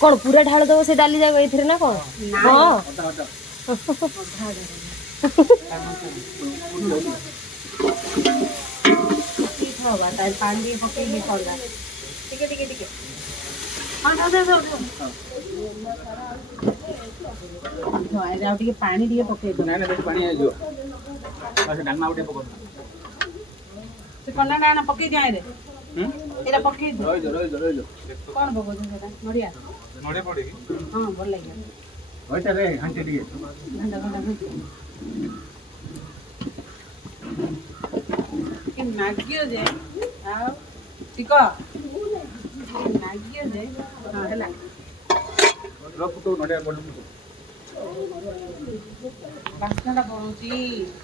कौन पूरा ढाल दब से डाली जाए ये ना कौन हाँ पानी दिए पके कंडा डाना पके दिया रे एरा पके दो कौन भगो सेटा नडिया नड़े पड़ेगी हां भल लागे होइता रे घंटे दिए घंटा घंटा कि नागियो जे आओ ठीक नागियो जे हां हला रख तो नड़े बोल बासना टा पड़ुची